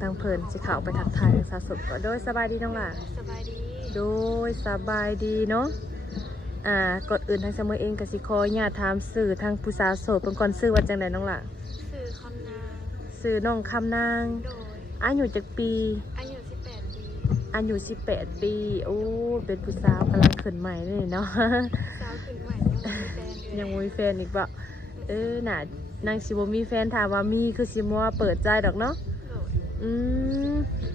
ทางเพลินสิเข้าไปทักทายสะสมก็โดยสบายดีน้องล่ะสบายดีโดยสบายดีเนาะก่อนอื่นทางเสมอเองกสิคอยญาติถามสื่อทางผู้สาวโสดเป็นก่อนสื่อว่าจังไดน้องล่ะสื่อคำนางสื่อน้องคำนางโดยอายุจักปีอายุ18ปีอายุ18ปีโอ้เป็นผู้สาวกำลังขึ้นใหม่เลยเนาะสาวขึ้นใหม่ยังมีแฟนอีกบ่น่ะนางสิบ่มีแฟนถามว่ามีคือสิมัวเปิดใจดอกเนาะ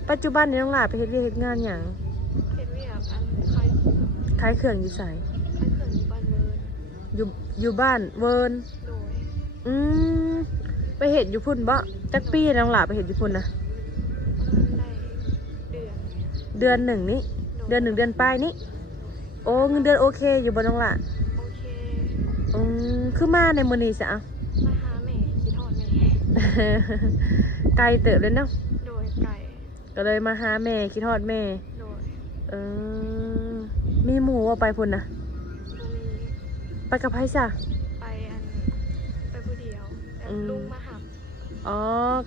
ปัจจุบันนี้น้องหลาไปเฮ็ดเฮ็ดงานอย่างเฮ็ดเวียกขายเครื่องอยู่ไสขายเครื่องอยู่บ้านเวิร์นอยู่บ้านเวิร์นโดยไปเฮ็ดอยู่พุ่นบ่จักปีน้องหลาไปเฮ็ดอยู่พุ่นนะได้เดือนหนึ่งนี้เดือนหนึ่งเดือนปลายนี้โอ้เงินเดือนโอเคอยู่บ่น้องหลาโอเคคือมาในมื้อนี้ซะมาหาแม่คิดฮอดแม่ไกลเติบเลยเนาะโดยไกลก็เลยมาหาแม่คิดฮอดแม่โดยมีหมู่ว่าไปพุ่นนะไปกับไผซะไปผู้เดียวลุงมาหับ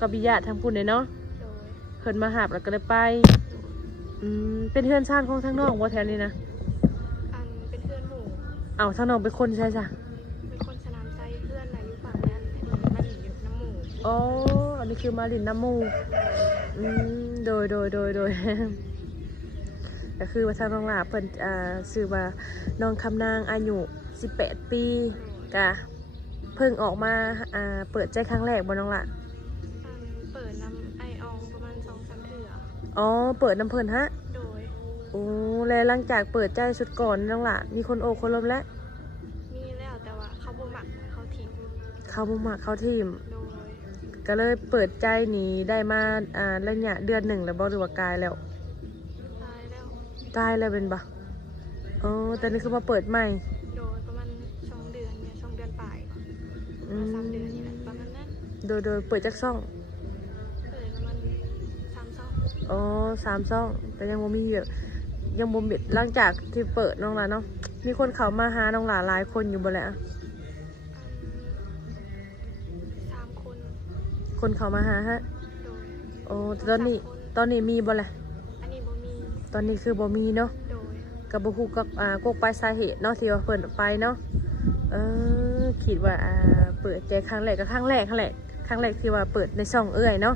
กับญาติทางพุ่นเลยเนาะโดยเพิ่นมาหับแล้วก็เลยไปเป็นเพื่อนชาติของทางน้องว่าแถวนี้นะเป็นเพื่อนหมู่ทางน้องเป็นคนใช่จ้ะเป็นคนสนามใจเพื่อนอะไรอยู่ฝั่งนั้นมาหลินอยู่น้ำหมู่อันนี้คือมาหลินน้ำหมู่โดยก็คือว่าทางน้องหลาเพิ่นชื่อว่าน้องคำนางอายุ18ปีกะเพิ่งออกมาเปิดใจครั้งแรกบ่น้องหลาเปิดน้ำไออองประมาณ2-3 เทื่อเปิดน้ำเพิ่นฮะโดยแล้วหลังจากเปิดใจสุดก่อนน้องหลามีคนโอ้คนล้มแล้วมีแล้วแต่ว่าเขาบ่มักเขาทิ้งเขาทีมโดยก็เลยเปิดใจหนีได้มาระยะเดือนหนึ่งแล้วบ่หรือว่ากายแล้วเป็นบ่แต่นี่คือมาเปิดใหม่โดยประมาณ2 เดือนเนี่ย2 เดือนปลาย3 เดือนนี่แหละประมาณนั้นโดยเปิดจักซ่องเปิดประมาณ3 ช่อง3 ช่องแต่ยังบ่มียังบ่มีหลังจากที่เปิดน้องหลาเนาะมีคนเข้ามาหาน้องหลาหลายคนอยู่บ่แหละ3 คนเข้ามาหาฮะโดยตอนนี้มีบ่แหละอันนี้บ่มีตอนนี้คือบ่มีเนาะโดยกับบ่ฮู้กับกกไปสาเหตุเนาะที่ว่าเปิดไปเนาะคิดว่าเปิดใจครั้งแรกที่ว่าเปิดในช่องเอื้อยเนาะ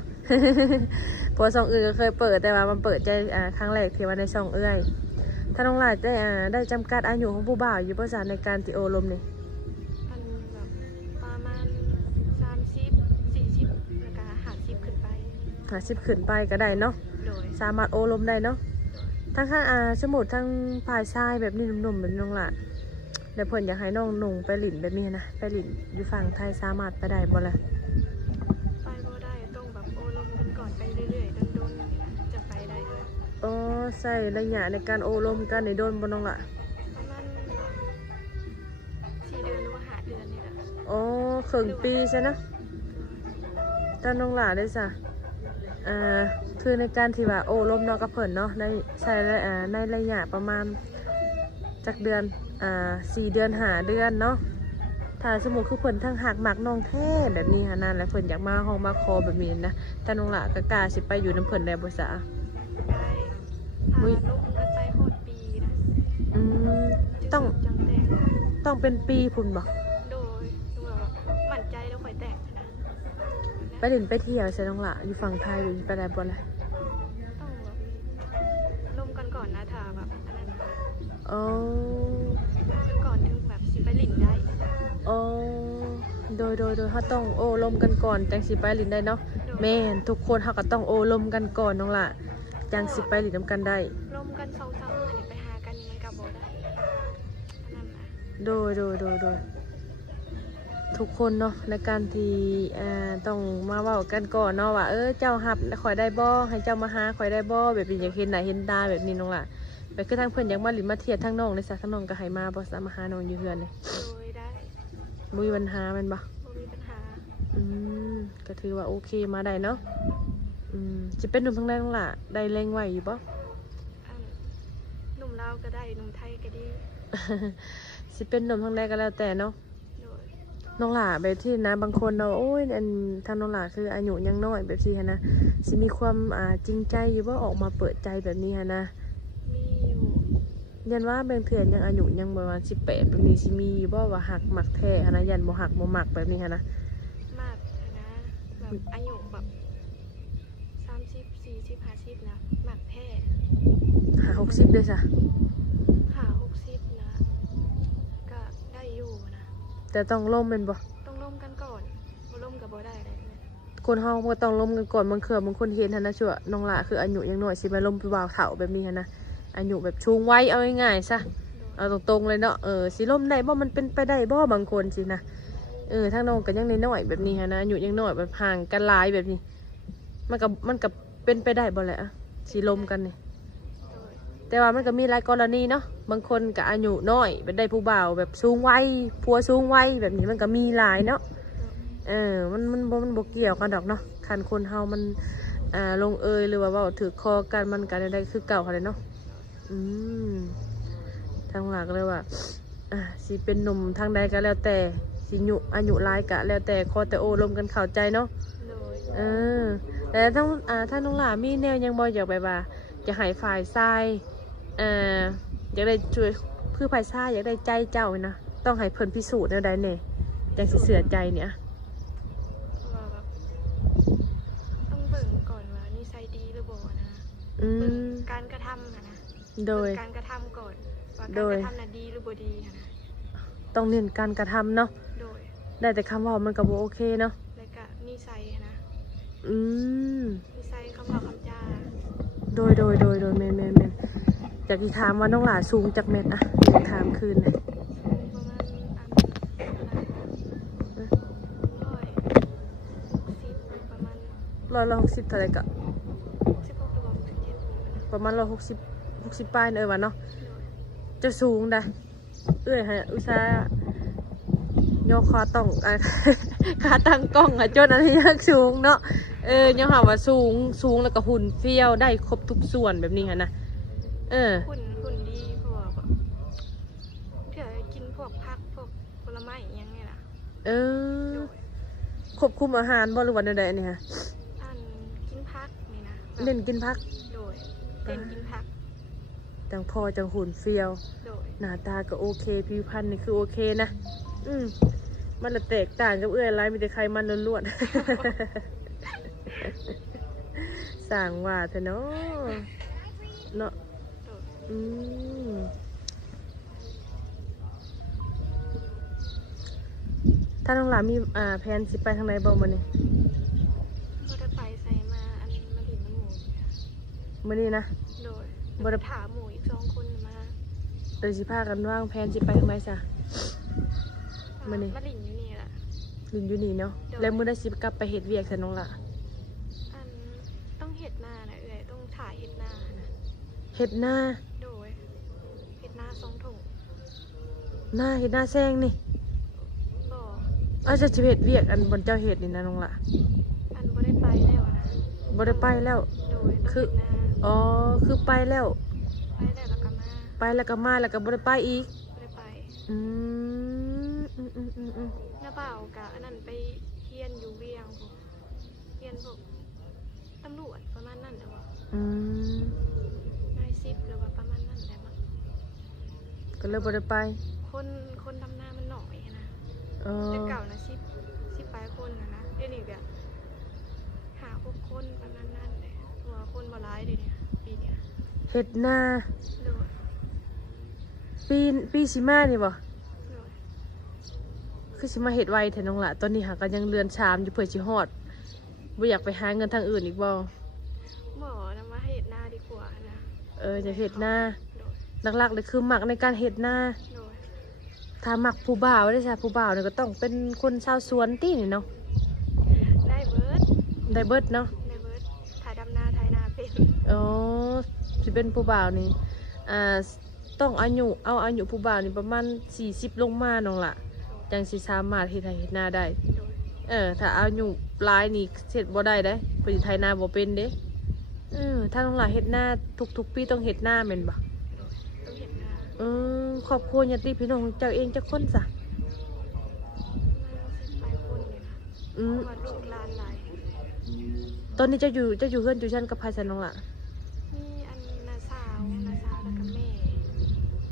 เพราะช่องอื่นก็เคยเปิดแต่ว่ามันเปิดใจครั้งแรกที่ว่าในช่องเอื้อยถ้าน้องหลายได้จำกัดอายุของผู้บ่าวอยู่ภาษาในการติโอลมนี่แบบประมาณ30-40แล้วก็50ขึ้นไปก็ได้เนาะสามารถโอลมได้เนาะทั้งสมุดทั้งภายชายแบบนี้หนุ่มๆแบบน้องหลานเดี๋ยวเพิ่นอยากให้น้องหนุ่งไปหลินแบบนี้นะไปหลินอยู่ฝั่งไทยสามารถไปได้บ่ล่ะไปบ่ได้ต้องแบบโอลมกันก่อนไปเรื่อยๆโดนๆอย่างนี้จะไปได้ใส่ระยะในการโอลมกันในโดนบ่น้องล่ะประมาณ4 เดือนหรือว่า5 เดือนนี่แหละครึ่งปีใช่นะถ้าน้องหลานได้จ้ะคือในการที่ว่าโอลมเนาะกับเพิ่นเนาะได้ใช้ในระยะประมาณจากเดือน4 เดือน5 เดือนเนาะถ้าสมมุติคือเพิ่นทั้งหักหมักน้องแท้แบบนี้นั่นแหละเพิ่นอยากมาห้องมาคอแบบนี้นะแต่น้องหลานก็กล้าสิไปอยู่น้ำเพิ่นได้บ่ซะได้ลูกกันไปโหดปีนะต้องเป็นปีพุ่นบ่โดยมั่นใจแล้วค่อยแต่งนะไปเล่นไปเที่ยวใช่น้องหลานอยู่ฝั่งไทยหรือไปได้บ่ล่ะต้องแบบลมกันก่อนนะถ้าแบบอันนั้นก่อนถึงแบบสิไปหลินได้โดยเขาต้องโอลมกันก่อนจังสิไปหลินได้เนาะแม่นทุกคนเขาก็ต้องโอลมกันก่อนน้องล่ะจังสิไปหลินน้ำกันได้ลมกัน2-3 มื้อนี่ไปหากันมันก็บ่ได้นั่นนะโดยทุกคนเนาะในการที่ต้องมาเว้ากันก่อนเนาะว่าเจ้าหับข่อยได้บ่ให้เจ้ามาหาข่อยได้บ่แบบนี้อยากเห็นหน้าเห็นตาแบบนี้น้องล่ะไปคือทางเพื่อนอยากมาหลินมาเทียบทางน้องเลยซะทางน้องก็ให้มาบ่สามารถหาน้องอยู่เฮือนเลยโดยได้มีปัญหาแม่นบ่มีปัญหาก็ถือว่าโอเคมาได้เนาะจะเป็นหนุ่มทางใดน้องล่ะได้แรงไหวอยู่บ่หนุ่มลาวก็ได้หนุ่มไทยก็ดีสิเป็นหนุ่มทางใดก็แล้วแต่เนาะ น้องหล่าแบบที่นะบางคนเราะโอ้ยอันทางน้องหล่าคืออายุยังน้อยแบบที่ฮะนะสิมีความจริงใจอยู่ว่าออกมาเปิดใจแบบนี้ฮะนะ มีอยู่ ยันว่าบางเถื่อนยังอายุยังประมาณ18แบบนี้สิมีอยู่บ่ว่าหักมักแท้ฮะนะยันบ่หักบ่มักแบบนี้ฮะนะ มากนะแบบอายุแบบ30 40 50นะหมักแท้ หา60ด้วยจ้ะ หา60นะก็ได้อยู่นะ แต่ต้องล่มเป็นบ่ ต้องร่วมกันก่อนบ่ร่วมกับบ่ได้เลย คนเฮาก็ต้องล่มกันก่อนบางเขื่อบางคนเห็นฮะนะชั่วน้องหล่าคืออายุยังน้อยสิมาล่มผู้บ่าวเฒ่าแบบนี้ฮะนะอายุแบบชูงไว้เอาง่ายๆซะเอาตรงๆเลยเนาะสิล่มได้บ่มันเป็นไปได้บ่บางคนสินะทางน้องก็ยังน้อยๆแบบนี้ฮะนะอายุยังน้อยแบบห่างกันหลายแบบนี้ มันก็เป็นไปได้บ่แหละสิล่มกันนี่ โดย แต่ว่ามันก็มีหลายกรณีเนาะบางคนก็อายุน้อยเป็นได้ผู้บ่าวแบบสูงวัยผัวสูงวัยแบบนี้มันก็มีหลายเนาะมันบ่เกี่ยวกันดอกเนาะคันคนเฮามันลงเอยหรือว่าเว้าถือคอกันมันกันได้คือเก่าค่ะเนาะทางหลักเลยว่าสิเป็นหนุ่มทางใดก็แล้วแต่สิอายุหลายก็แล้วแต่ขอแต่โอ้ลมกันเข้าใจเนาะ โดย แต่ถ้าน้องหลามีแนวยังบ่อยากไปว่าจะให้ฝ่ายชายอยากได้ช่วยเพื่อฝ่ายชายอยากได้ใจเจ้านะต้องให้เพิ่นพิสูจน์แนวใดแน่จังสิเสือใจเนี่ย เพราะว่าแบบต้องเบิ่งก่อนว่านิสัยดีหรือบ่นะ เบิ่งการกระทำนะ โดย เบิ่งการกระทำก่อนว่า โด การ ย กระทำน่ะดีหรือบ่ดีนะ ต้องเน้นการกระทำเนาะ โดย ได้แต่คำเว่ามันก็บ่โอเคเนาะ แล้วก็นิสัยนะ อืม นิสัยคำบอกคำจา โดยแม่นอยากสิถามว่าน้องหลาสูงจากเม็ดอะอยากถามคืนนะ ประมาณประมาณ 160เท่าไหร่ก็ 16ตัว17 ประมาณ160ปลายวะเนาะ โดย จะสูงได้ฮะอุตส่าห์โยกคอต้องขาตั้งกล้องจนอันนี้ยังสูงเนาะยังหาว่าสูงแล้วก็หุ่นเฟี้ยวได้ครบทุกส่วนแบบนี้ค่ะนะหุ่นดีเพราะว่าแบบเผื่อกินพวกผักพวกผลไม้อย่างเงี้ยนะ โดย ควบคุมอาหารบ่หรือว่าใดๆนี่ค่ะ อันกินผักนี่นะแบบ เล่นกินพัก โดยเล่นกินผัก จังพอจังหุ่นเฟี้ยว โดย หน้าตาก็โอเคผิวพรรณนี่คือโอเคนะมันละแตกต่างกับอะไรมีแต่ไขมันล้วนๆ สั่งว่าเถอะเนาะ โดย ถ้าน้องหลานมีแผนสิไปทางไหนบ่มื้อนี้ ก็ได้ไปใส่มาอันมาดินน้ำหมูเนี่ย มื้อนี้นะ โดย บ่ได้ ถามหมูอีก2 คนมา สิพากันวางแผนสิไปทางไหนซะ มื้อนี้ มาดินอยู่นี่แหละ ลินอยู่นี่เนาะแล้วมื้อได้สิกลับไปเฮ็ดเวียกซะน้องล่ะ อันต้องเห็ดหน้านะต้องถ่ายเห็ดหน้านะ เฮ็ดหน้า โดยเห็ดหน้า2 ถุง เฮ็ดหน้าแซงนี่ บ่ เอาจะเฮ็ดเวียกอันบนเจ้าเฮ็ดนี่นะน้องล่ะ อันบ่ได้ไปแล้วนะ บ่ได้ไปแล้ว โดยต้อง คือ เห็ดหน้า คือไปแล้ว ไปแล้วแล้วก็มา ไปแล้วก็มาแล้วก็บ่ได้ไปอีก บ่ได้ไป อืม น้าเปล่ากะอันนั้นไปเฮียนอยู่เวียงพวกเฮียนพวกตำรวจประมาณนั้นแหละว่ะ อืม นาย10หรือว่าประมาณนั้นแหละมั้ง ก็เลยบ่ได้ไป คนทำหน้ามันหน่อยนะ เออ แต่เก่านะ10ปลายคนนะเดี๋ยวนี้ก็5-6 คนประมาณนั้นเลยตัวคนบ่ร้ายเลยเนี่ยปีเนี้ย เฮ็ดหน้า โดย ปีสิมานี่บ่ โดย คือสิมาเฮ็ดไวแท้น้องล่ะตอนนี้หาก็ยังเรือนชามอยู่เพื่อสิฮอดบ่อยากไปหาเงินทางอื่นอีกบ่ หมอนำมาเห็ดหน้าดีกว่านะ จะเฮ็ดหน้า โดย หลักๆเลยคือมักในการเฮ็ดหน้า โดย ถ้ามักผู้บ่าวได้จ้ะผู้บ่าวนี่ก็ต้องเป็นคนชาวสวนตินี่เนาะ ได้เบิร์ด ได้เบิดเนาะ ได้เบิร์ดถ่ายดำนาถ่ายนาเป็น สิเป็นผู้บ่าวนี่ต้องอายุผู้บ่าวนี่ประมาณ40ลงมาน้องล่ะจังสิสามารถเฮ็ดให้เฮ็ดหน้าได้ โดย ถ้าอายุหลายนี่เฮ็ดบ่ได้เด้ไปไทยนาบ่เป็นเด้ถ้าน้องล่ะเฮ็ดหน้าทุกๆปีต้องเฮ็ดหน้าแม่นบ่ โดยต้องเห็ดหน้า ครอบครัวญาติพี่น้องของเจ้าเองจักคนซะ ม อืม ว่าลูกหลานหลาย ตอนนี้เจะอยู่เฮือนอยู่ชั้นกับไผซั่นน้องล่ะ มีอันน้าสาวแล้วก็แม่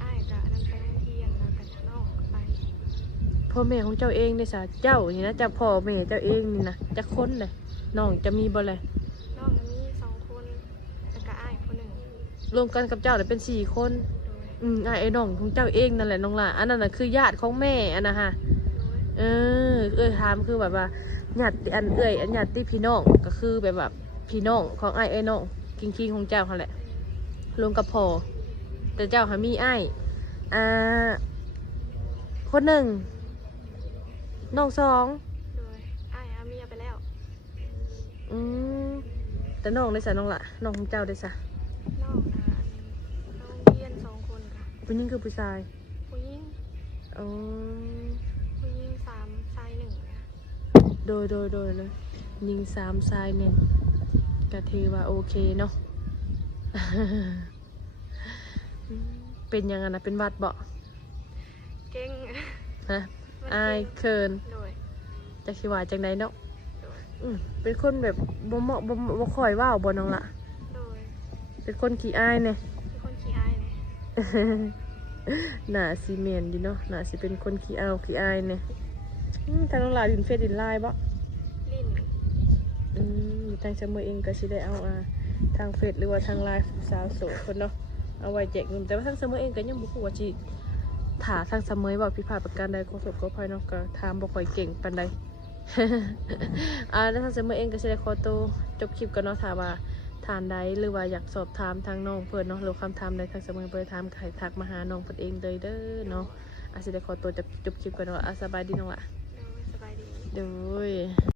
อ้ายก็อันนั้นไปโรงเรียนแล้วก็น้องก็ไป พ่อแม่ของเจ้าเองนี่ซะเจ้านี่นะเจ้าพ่อแม่เจ้าเองนี่นะจักคนเลยน้องจะมีบ่เลย น้องน่ะมี2คนแล้วก็อ้ายคนหนึ่ง รวมกันกับเจ้าเลยเป็น4 คน โดย ไอ้น้องของเจ้าเองนั่นแหละน้องล่ะอันนั้นน่ะคือญาติของแม่อันนะฮะ โดย เอ้ยถามคือแบบว่าญาติอันอันญาติพี่น้องก็คือแบบพี่น้องของไอ้น้องคิงของเจ้าเขาแหละรวมกับพ่อแต่เจ้าหามีไอ้อ่าคนหนึ่งน้อง2โดยอ้ายเอาเมียไปแล้ว อืมแต่น้องได้สะน้องล่ะน้องของเจ้าได้สะ น้องน่ะโรงเรียน2คนค่ะ ผู้หญิงคือผู้ชาย ผู้หญิง อ๋อ ผู้หญิง3ชาย1ค่ะ โดยเลยยิง3ชาย1ก็ถือว่าโอเคเนาะ เป็นยังไงนะเป็นหวัดบ่ เก่ง ฮะอายเคิน โดย จักสิว่าจังไดเนาะ โดย เป็นคนแบบบ่เหมาะบ่ค่อยเว้าบ่น้องละ โดย เป็นคนขี้อายเนี่ย เป็นคนขี้อายเลย หน้าซีเมนต์อยู่เนาะหน้าสิเป็นคนขี้ขี้อายเนี่ยทางน้องหลาดินเฟซดินไลน์บ่ ลิ้น อยู่ทางเสมอเองก็สิได้เอาทางเฟซหรือว่าทางไลน์สาวโสดคนเนาะเอาไว้แจกเงินแต่ว่าทางเสมอเองก็ยังบ่ฮู้ว่าสิถ้าทางเสมอว่าผิดพลาดประการใดขอโทษขออภัยเนาะก็ถามบ่ค่อยเก่งปานใด แล้วทางเสมอเองก็สิได้ขอตัวจบคลิปกันเนาะถ้าว่าทานใดหรือว่าอยากสอบถามทางน้องเพิ่นเนาะหรือคำถามใดทางเสมอเพิ่นถามก็ให้ทักมาหาน้องเพิ่นเองเลยเด้อเนาะสิได้ขอตัวจบคลิปกันเนาะสบายดีน้องล่ะ โดยสบายดี โดย